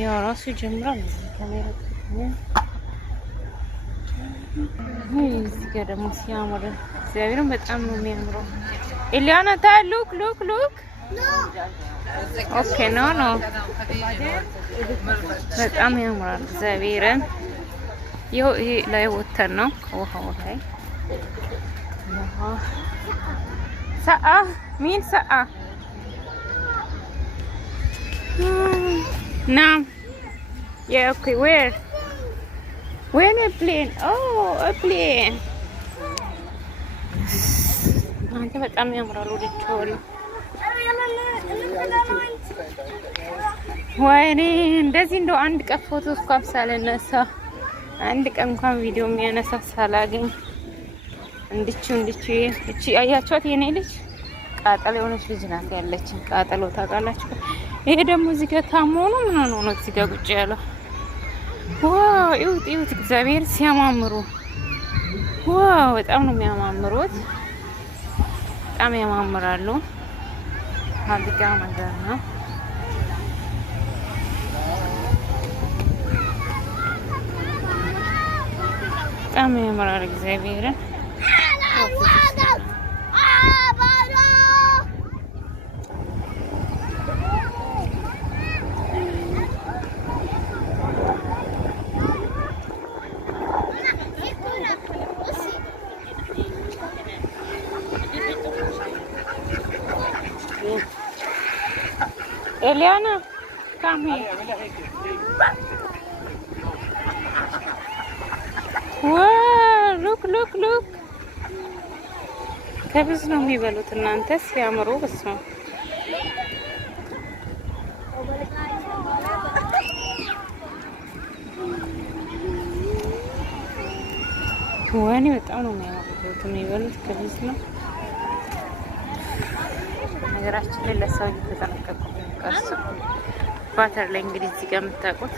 ያው ራሱ ይጀምራል። ካሜራ እዚህ ጋር ደግሞ ሲያምር እግዚአብሔርን በጣም ነው የሚያምረው። ኤሊያና ታ ሉክ ሉክ ሉክ ኦኬ ኖ ኖ በጣም ያምራል እግዚአብሔርን። ይኸው ይሄ ላይ ወተን ነው ከውሃው ላይ ሰአ ሚን ሰአ ናም ያ ኦኬ ዌር When a plane? Oh, a plane. አንተ በጣም ያምራል። ወደችዋለሁ። ወይኔ እንደዚህ እንደው አንድ ቀን ፎቶ እንኳን ሳልነሳ አንድ ቀን እንኳን ቪዲዮ የሚያነሳ ሳላገኝ እንድቹ እቺ አያችኋት? የኔ ልጅ ቃጠሎ የሆነች ልጅ ናት ያለችን። ቃጠሎ ታውቃላችሁ? ይሄ ደግሞ እዚህ ጋር ታሞ ነው ምን ሆኖ ነው እዚህ ጋር ቁጭ ያለው? ዋው እዩት እግዚአብሔር ሲያማምሩ። ዋው በጣም ነው የሚያማምሩት። በጣም ያማምራሉ። ፋብሪካ ነገር ነው። በጣም ያማምራል እግዚአብሔርን። Eliana, come here. Wow, look. ከብዝ ነው የሚበሉት እናንተ ሲያምሩ በስመ አብ። ወይኔ በጣም ነው የሚበሉት ከብዝ ነው። ነገራችን ላይ ለሰው እየተጠነቀቁ ቀርሱ ባተር ላይ እንግዲህ እዚህ ጋር የምታውቁት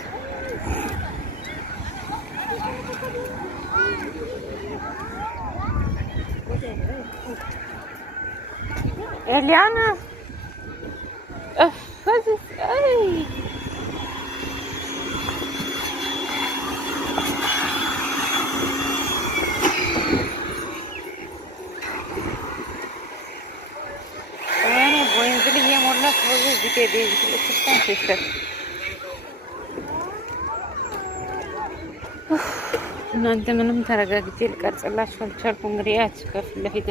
ኤሊያና ፈዝስ አይ እናንተ ምንም ተረጋግቼ ልቀርጽላችሁ አልቻልኩም። እንግዲህ ያቺ ከፊት ለፊት